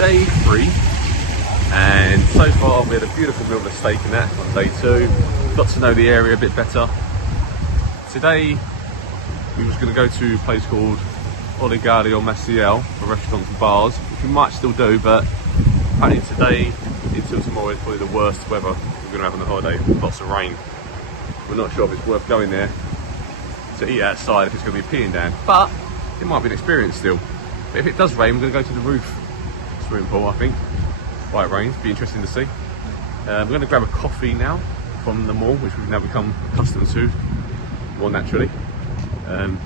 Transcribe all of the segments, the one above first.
day 3, and so far we had a beautiful meal of steak and that on day 2. Got to know the area a bit better. Today we was going to go to a place called Olegario Maciel for restaurants and bars, which we might still do, but apparently today until tomorrow is probably the worst weather we're going to have on the holiday. Lots of rain. We're not sure if it's worth going there to eat outside if it's going to be peeing down, but it might be an experience still. But if it does rain, we're going to go to the roof swimming pool, I think, while it rains. Be interesting to see. We're going to grab a coffee now from the mall, which we've now become accustomed to more naturally. And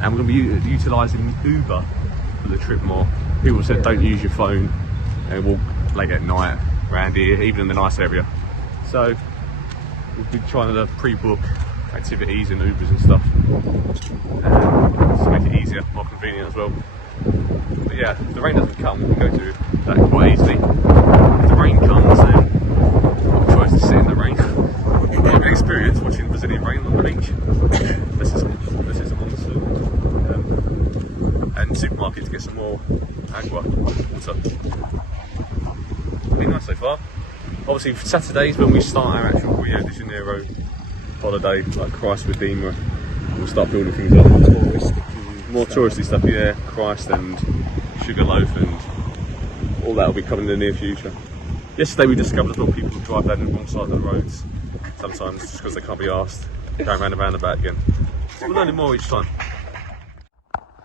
we're going to be utilising Uber for the trip more. People said don't use your phone and walk late at night around here, even in the nice area. So we'll be trying to pre-book activities and Ubers and stuff to make it easier, more convenient as well. But yeah, if the rain doesn't come, we can go to that quite easily. If the rain comes, then I'll try to sit in the rain. I've an experience watching Brazilian rain on the beach. This is a monsoon. And supermarket to get some more agua, water. Pretty nice so far. Obviously, Saturdays when we start our actual Rio de Janeiro holiday, like Christ Redeemer, we'll start building things up. More touristy stuff, yeah. Christ and Sugarloaf and all that will be coming in the near future. Yesterday we discovered that people drive down the wrong side of the roads sometimes just because they can't be asked, going round and roundabout again. So we're learning more each time.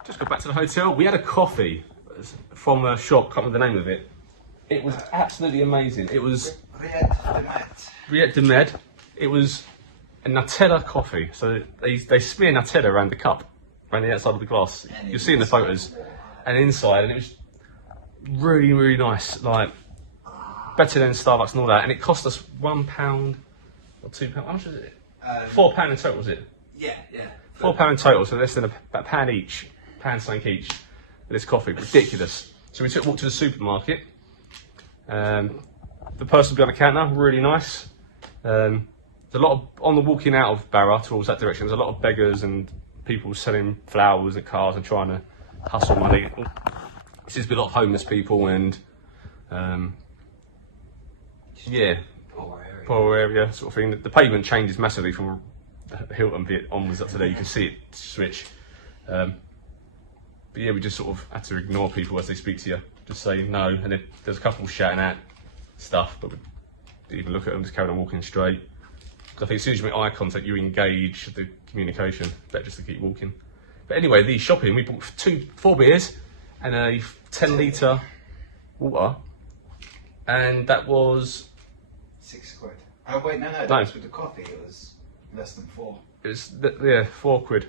Just got back to the hotel. We had a coffee from a shop, can't remember the name of it. It was absolutely amazing. It was Tried McDonald. It was a Nutella coffee. So they smear Nutella around the cup, around the outside of the glass. You'll see in the photos. And inside, and it was really, really nice. Like, better than Starbucks and all that. And it cost us £1 or £2. How much was it? £4 in total, was it? Yeah. £4 in total, so less than about £1 each, £1 something each for this coffee. Ridiculous. So we took a walk to the supermarket. The person behind the counter, really nice. There's a lot of, on the walking out of Barra towards that direction, there's a lot of beggars and people selling flowers and cars and trying to hustle money. There seems to be a lot of homeless people and yeah, poor area sort of thing. The pavement changes massively from the Hilton bit onwards up to there. You can see it switch. But yeah, we just sort of had to ignore people as they speak to you. Just say no, and then there's a couple shouting out stuff, but we didn't even look at them, just carried on walking straight. Because I think as soon as you make eye contact, you engage the communication. Better just to keep walking. But anyway, the shopping, we bought 4 beers and a 10-litre water, and that was £6. Oh wait, no, that was with the coffee. It was less than 4. It was yeah, £4.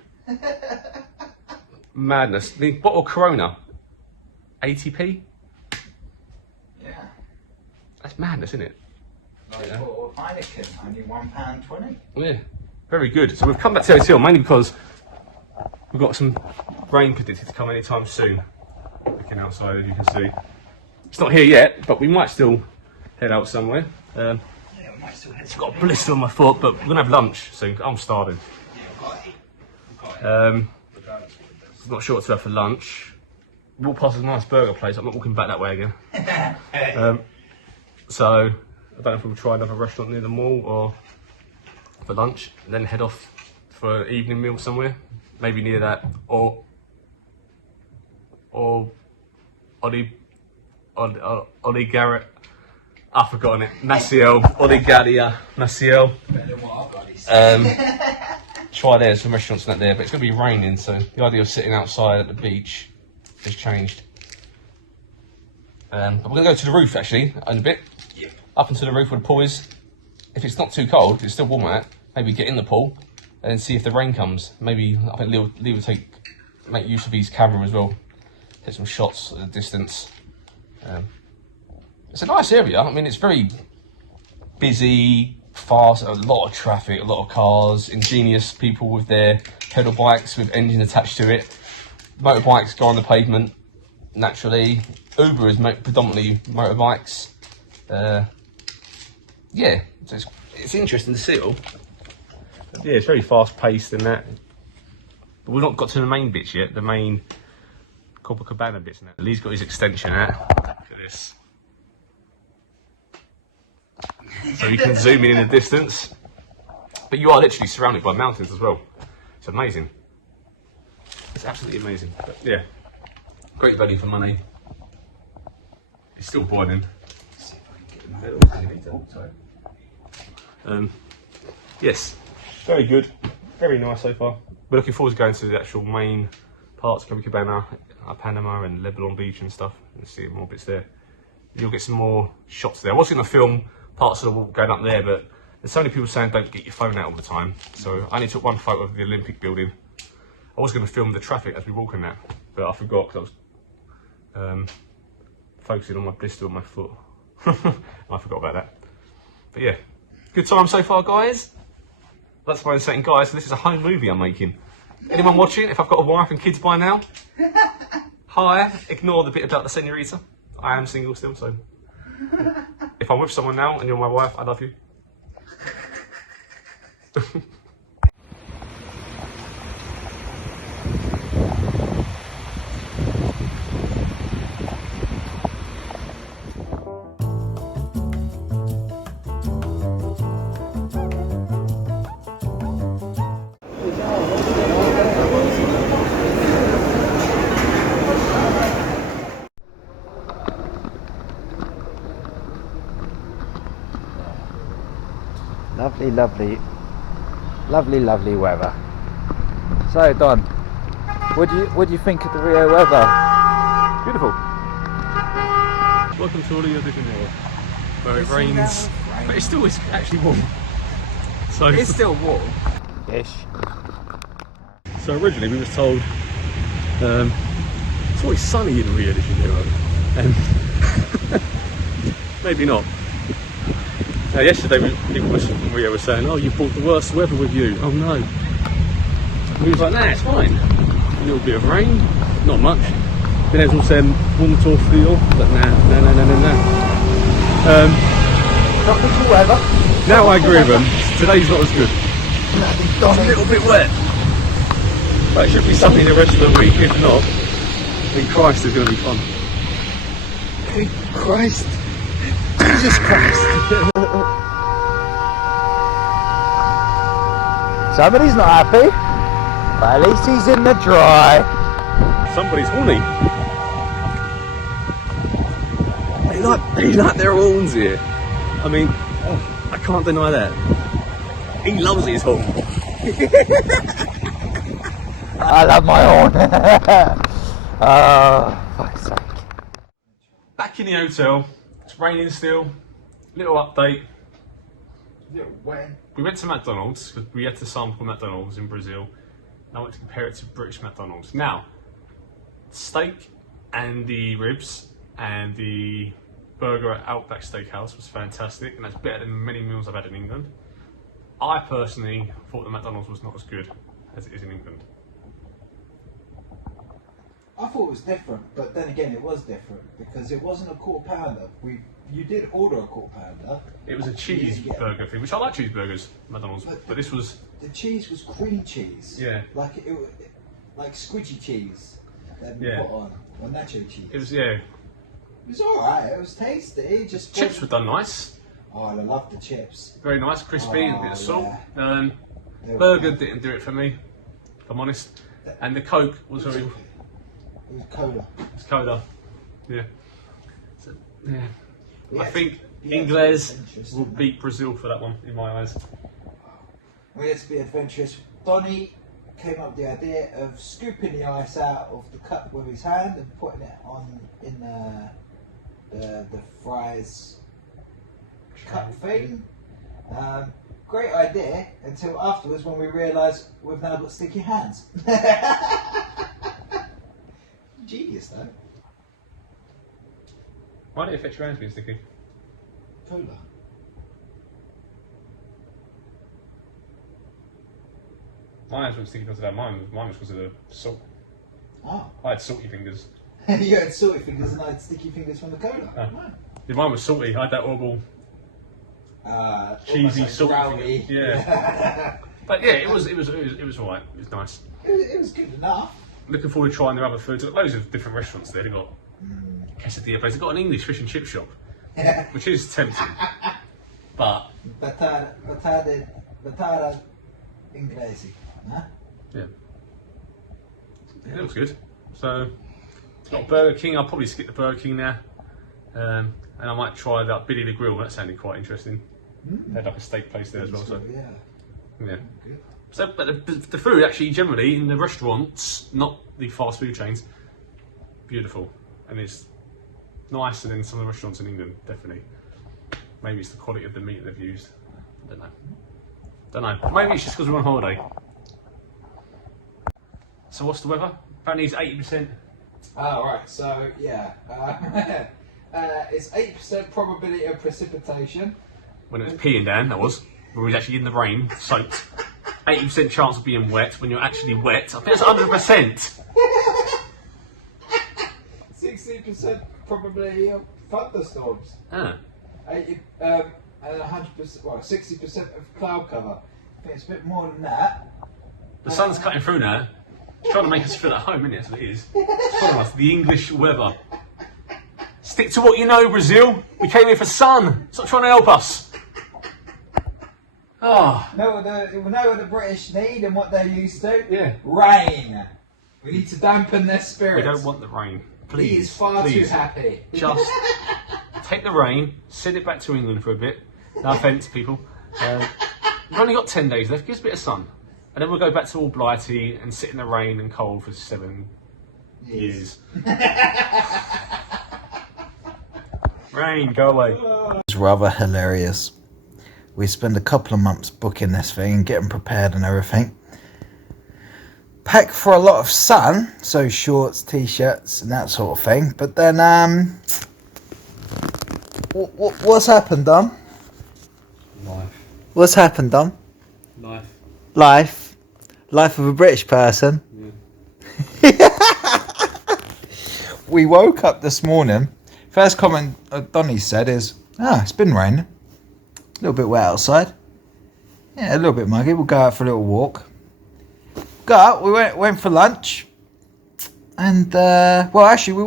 Madness. The bottle of Corona, 80p. Yeah. That's madness, isn't it? Like yeah. Or Heineken, only £1.20. Yeah, very good. So we've come back to the hotel mainly because we've got some rain predicted to come anytime soon. Looking outside, as you can see. It's not here yet, but we might still head out somewhere. Yeah, we might still head. It's got a blister on my foot, but we're gonna have lunch soon. I'm starving. Not sure what to have for lunch. Walk past a nice burger place. I'm not walking back that way again. So I don't know if we'll try another restaurant near the mall or for lunch, and then head off for an evening meal somewhere, maybe near that or Olegario. I've forgotten it. Maciel, Olegario, Maciel. Try there, some restaurants not there, but it's going to be raining, so the idea of sitting outside at the beach has changed. But we're going to go to the roof actually in a bit. Yep. Up into the roof where the pool is. If it's not too cold, if it's still warm out, maybe get in the pool and see if the rain comes. Maybe I think Lee will make use of his camera as well. Get some shots at a distance. It's a nice area. I mean, it's very busy, fast, a lot of traffic, a lot of cars, ingenious people with their pedal bikes with engine attached to it. Motorbikes go on the pavement naturally. Uber is predominantly motorbikes. Yeah, so it's interesting to see it all. Yeah, it's very fast paced and that. But we've not got to the main bits yet, the main Copacabana bits now. Lee's got his extension out. Look at this. So you can zoom in the distance. But you are literally surrounded by mountains as well. It's amazing. It's absolutely amazing. But yeah, great value for money. It's still boiling. Yes, very good. Very nice so far. We're looking forward to going to the actual main parts, Copacabana, Panama and Lebanon Beach and stuff, and see more bits there. You'll get some more shots there. I was going to film parts of the wall going up there, but there's so many people saying don't get your phone out all the time. So I only took one photo of the Olympic building. I was going to film the traffic as we walk in that, but I forgot because I was focusing on my blister on my foot. I forgot about that. But yeah, good time so far, guys. That's why I'm saying, guys, this is a home movie I'm making. Anyone watching? If I've got a wife and kids by now, hi. Ignore the bit about the senorita. I am single still, so if I'm with someone now and you're my wife, I love you. Lovely, lovely, lovely, lovely weather. So Don, what do you think of the Rio weather? Beautiful. Welcome to Rio de Janeiro, where it rains, but it still is actually warm. So It's still warm. Ish. So originally we was told it's always sunny in Rio de Janeiro, and maybe not. Yesterday people from Rio were saying, oh, you brought the worst weather with you, oh no. And he was like, nah, it's fine. A little bit of rain, not much. Then there's also warm feel, but nah. Not the weather. Now I agree with them, today's not as good. It's a little bit wet. But it should be sunny the rest of the week, if not, then Christ is going to be fun. Christ. Jesus Christ. Somebody's not happy, but at least he's in the dry. Somebody's horny. They like their horns here. I mean, I can't deny that. He loves his horn. I love my horn. Oh, fuck's sake. Back in the hotel, it's raining still. Little update. We went to McDonald's because we had to sample McDonald's in Brazil. I went to compare it to British McDonald's. Now, steak and the ribs and the burger at Outback Steakhouse was fantastic, and that's better than many meals I've had in England. I personally thought the McDonald's was not as good as it is in England. I thought it was different, but then again, it was different because it wasn't a quarter pounder. You did order a quarter pounder. It was a cheeseburger thing, which I like cheeseburgers, McDonald's, but this was... The cheese was cream cheese. Yeah. Like squidgy cheese that we put on, or nacho cheese. It was, yeah. It was alright, it was tasty. Just chips were done nice. Oh, I love the chips. Very nice, crispy, and a bit of salt. Yeah. Burger didn't do it for me, if I'm honest. And the Coke was very... It was cola. It's cola, yeah. So, yeah. I think Yeah, Ingles will beat Brazil for that one, in my eyes. We had to be adventurous. Donny came up with the idea of scooping the ice out of the cup with his hand and putting it on in the fries cup thing. Great idea until afterwards when we realised we've now got sticky hands. Genius though. Why did it affect your hands being sticky? Cola. My hands weren't sticky because of that, mine was because of the salt. Oh. I had salty fingers. You had salty fingers and I had sticky fingers from the cola. Yeah, mine was salty, I had that horrible cheesy like salty brownie. finger. Yeah. But yeah, it was alright, it was nice. It was good enough. Looking forward to trying their other foods. Loads of different restaurants there. They've got quesadilla place. They've got an English fish and chip shop, which is tempting. But Batata inglese. Huh? yeah, it looks good. So it's got Burger King. I'll probably skip the Burger King now, and I might try that Billy the Grill. That sounded quite interesting. They had like a steak place there as well. So Yeah. yeah. So, but the food actually generally in the restaurants, not the fast food chains, beautiful, and it's nicer than some of the restaurants in England. Definitely. Maybe it's the quality of the meat they've used. I don't know. Don't know. Maybe it's just because we're on holiday. So what's the weather? Apparently it's 80%. Oh, right. So yeah, it's 8% probability of precipitation. When it was peeing down, that was. When we was actually in the rain, soaked. 80% chance of being wet when you're actually wet. I think it's 100%. 60% probability of thunderstorms. Ah. 80, and 100%, well, 60% of cloud cover. I think it's a bit more than that. The sun's cutting through now. It's trying to make us feel at home, isn't it? That's what it is. It's following us, the English weather. Stick to what you know, Brazil. We came here for sun. Stop trying to help us. Oh. Know what the British need and what they're used to? Yeah. Rain. We need to dampen their spirits. We don't want the rain. Please. He is far please. too happy. Just take the rain, send it back to England for a bit. No offence, people. We've only got 10 days left. Give us a bit of sun. And then we'll go back to all blighty and sit in the rain and cold for 7 years. Rain, go away. It's rather hilarious. We spend a couple of months booking this thing and getting prepared and everything. Pack for a lot of sun, so shorts, t-shirts and that sort of thing. But then, what's happened, Dom? Life. What's happened, Dom? Life. Life of a British person. Yeah. We woke up this morning. First comment Donnie said is, it's been raining. A little bit wet outside. Yeah, a little bit muggy. We'll go out for a little walk. Got out, we went for lunch. And, well, actually, we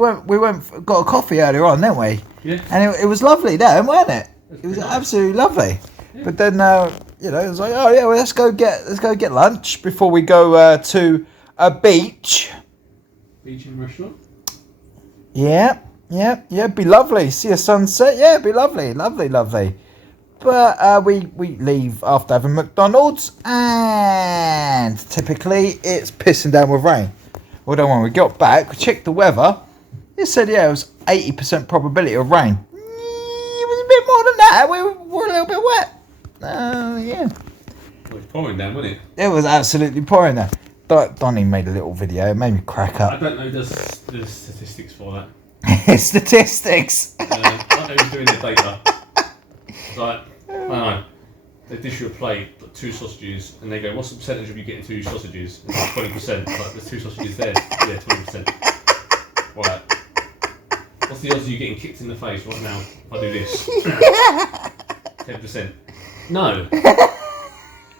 got a coffee earlier on, didn't we? Yeah. And it was lovely then, wasn't it? It was nice. absolutely lovely. Yeah. But then, it was like, oh yeah, well, let's go get lunch before we go to a beach. Beach and restaurant? Yeah, be lovely. See a sunset, yeah, be lovely. But we leave after having McDonald's, and typically it's pissing down with rain. Well, don't worry, we got back, we checked the weather. It said, it was 80% probability of rain. It was a bit more than that. We were a little bit wet. Yeah. Well, it was pouring down, wasn't it? It was absolutely pouring down. Donnie made a little video. It made me crack I up. don't know the statistics for that. Statistics. I don't know who's doing the data. It's like, I don't know. They dish you a plate, put 2 sausages, and they go, what's the percentage of you getting 2 sausages? It's like 20%. Like, there's 2 sausages there. Yeah, 20%. Right. What's the odds of you getting kicked in the face right now if I do this? 10%. No.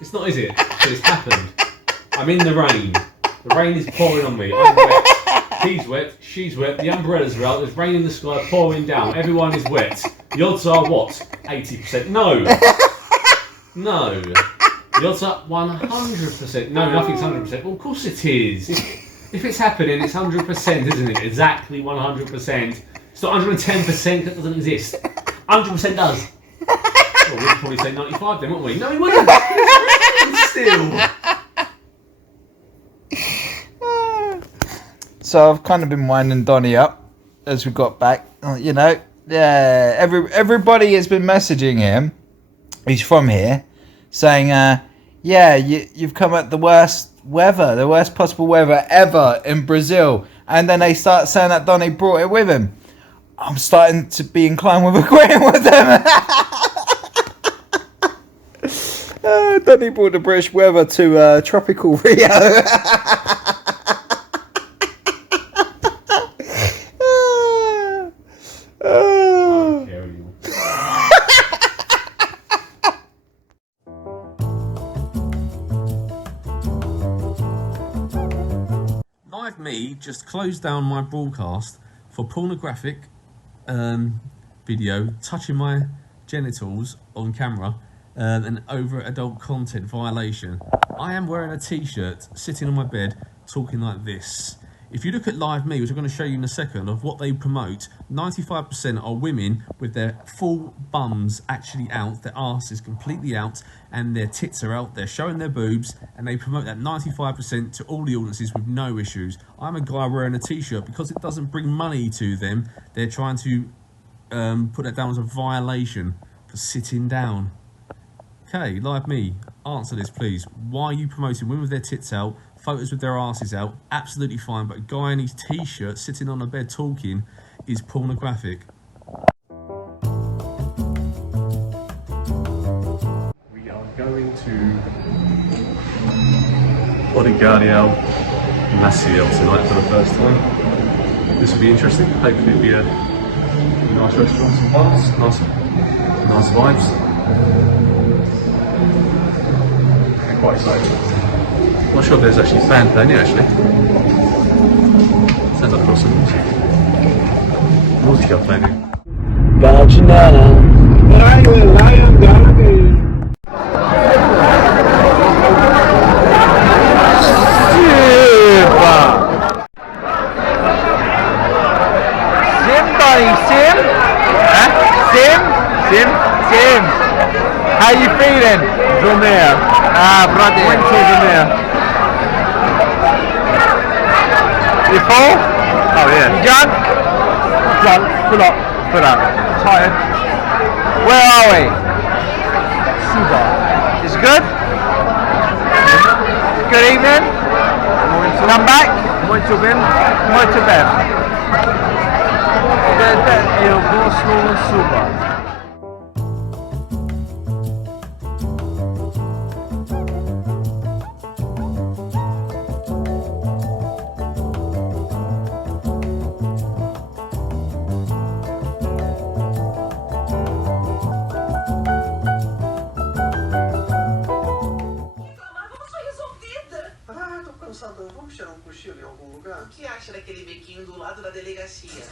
It's not, is it? But it's happened. I'm in the rain. The rain is pouring on me. I'm wet. He's wet. She's wet. The umbrellas are out. There's rain in the sky pouring down. Everyone is wet. The odds are what? 80%. No. No. The odds are 100%. No, nothing's 100%. Well, of course it is. If it's happening, it's 100%, isn't it? Exactly 100%. It's not 110%. That doesn't exist. 100% does. Well, we'd probably say 95 then, wouldn't we? No, we wouldn't. Still. So I've kind of been winding Donnie up as we got back. Everybody has been messaging him. He's from here, saying, you've come at the worst weather, the worst possible weather ever in Brazil. And then they start saying that Donnie brought it with him. I'm starting to be inclined with agreeing with them. Donnie brought the British weather to tropical Rio. Live me just closed down my broadcast for pornographic video touching my genitals on camera, an over adult content violation. I am wearing a t-shirt, sitting on my bed, talking like this. If you look at Live Me, which I'm going to show you in a second, of what they promote, 95% are women with their full bums actually out, their arse is completely out, and their tits are out. They're showing their boobs, and they promote that 95% to all the audiences with no issues. I'm a guy wearing a t-shirt because it doesn't bring money to them. They're trying to put that down as a violation for sitting down. Okay, Live Me, answer this please. Why are you promoting women with their tits out, photos with their asses out? Absolutely fine, but a guy in his t-shirt sitting on a bed talking is pornographic. We are going to olegario Maciel tonight for the first time. This will be interesting. Hopefully it'll be a nice restaurant, some bars, nice vibes. I'm quite excited. I'm not sure if there's actually band playing here actually. Sounds like there's some music playing here. Vaginana. Sim? Huh? Sim? How you feeling? Dromea. Brother. Winter Dromea. You full? Oh yeah. You drunk? Drunk. Full up. Tired. Where are we? Suba. Is it good? Good evening? Come back? Muito bem. Muito bem. Eu gosto Suba. Vamos tirar um cochilo em algum lugar? O que acha daquele bequinho do lado da delegacia?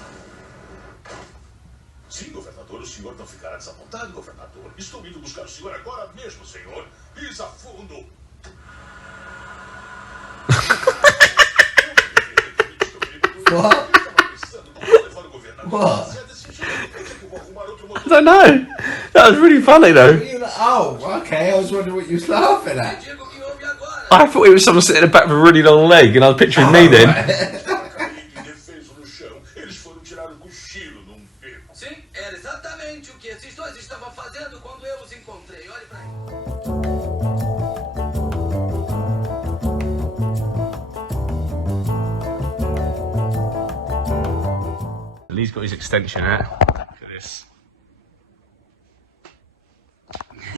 Sim, governador, o senhor não ficará desapontado, governador. Estou indo buscar o senhor agora mesmo, senhor. Pisa fundo. What? I don't know. That was really funny though. Oh, okay. I was wondering what you was laughing at. Digo que houve agora. I thought it was someone sitting in the back with a really long leg, and I was picturing me then. Defeso no chão. Eles foram tirar o cochilo num beco. Sim, era exatamente o que esses dois estavam fazendo quando eu os encontrei. Olhe pra aí. Lee's got his extension out. Look at this.